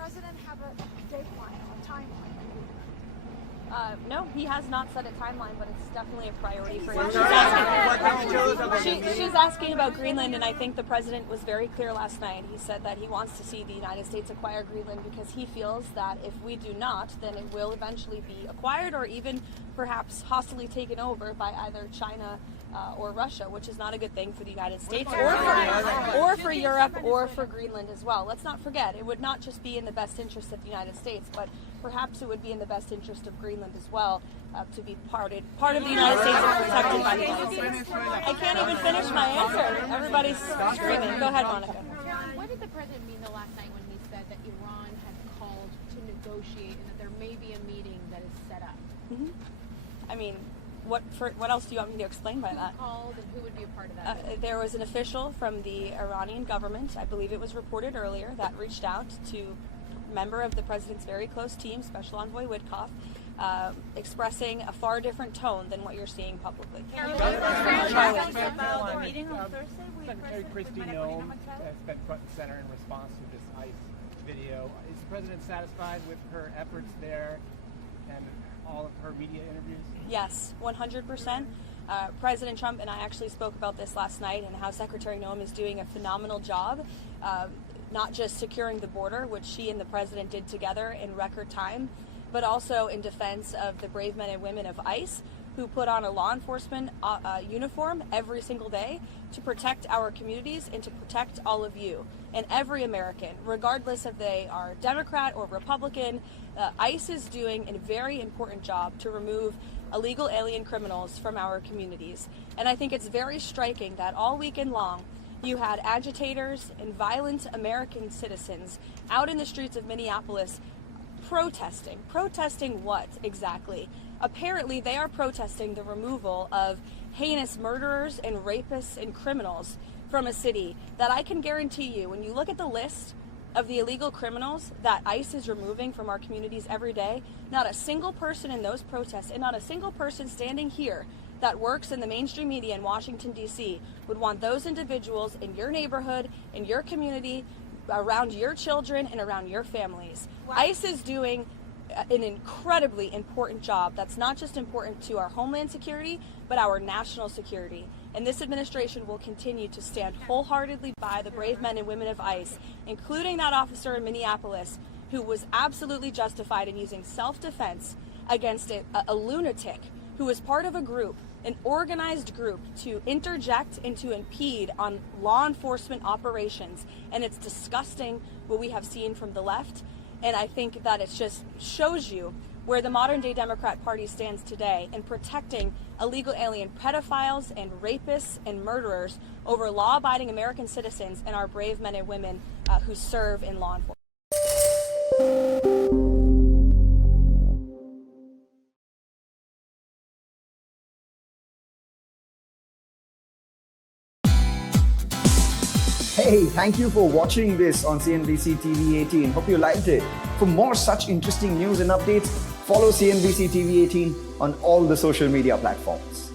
president have a dateline or a timeline? No, he has not set a timeline, but it's definitely a priority for him. She's asking about Greenland, and I think the president was very clear last night. He said that he wants to see the United States acquire Greenland because he feels that if we do not, then it will eventually be acquired or even perhaps hostily taken over by either China or Russia, which is not a good thing for the United States or for Europe or for Greenland as well. Let's not forget, it would not just be in the best interest of the United States, but perhaps it would be in the best interest of Greenland as well to be part of the United States and protected by the United States. I can't even finish my answer. Everybody's screaming. Go ahead, Monica. What did the president mean the last night when he said that Iran had called to negotiate and that there may be a meeting that is set up? I mean, what else do you want me to explain by that? Who called and who would be a part of that? There was an official from the Iranian government, I believe it was reported earlier, that reached out to a member of the president's very close team, Special Envoy Witkoff, expressing a far different tone than what you're seeing publicly. Secretary Kristi Noem has been front and center in response to this ICE video. Is the president satisfied with her efforts there and all of her media interviews? Yes, 100%. President Trump and I actually spoke about this last night and how Secretary Noem is doing a phenomenal job, not just securing the border, which she and the president did together in record time, but also in defense of the brave men and women of ICE who put on a law enforcement uniform every single day to protect our communities and to protect all of you and every American, regardless if they are Democrat or Republican. ICE is doing a very important job to remove illegal alien criminals from our communities. And I think it's very striking that all weekend long, you had agitators and violent American citizens out in the streets of Minneapolis protesting. Protesting what exactly? Apparently, they are protesting the removal of heinous murderers and rapists and criminals from a city that I can guarantee you, when you look at the list of the illegal criminals that ICE is removing from our communities every day, not a single person in those protests and not a single person standing here that works in the mainstream media in Washington, D.C. would want those individuals in your neighborhood, in your community, around your children and around your families. Wow. ICE is doing an incredibly important job that's not just important to our homeland security, but our national security. And this administration will continue to stand wholeheartedly by the brave men and women of ICE, including that officer in Minneapolis who was absolutely justified in using self-defense against a lunatic who was part of a group, an organized group, to interject and to impede on law enforcement operations. And it's disgusting what we have seen from the left. And I think that it just shows you where the modern day Democrat Party stands today in protecting illegal alien pedophiles and rapists and murderers over law-abiding American citizens and our brave men and women who serve in law enforcement. Hey, thank you for watching this on CNBC TV 18. Hope you liked it. For more such interesting news and updates, follow CNBC TV 18 on all the social media platforms.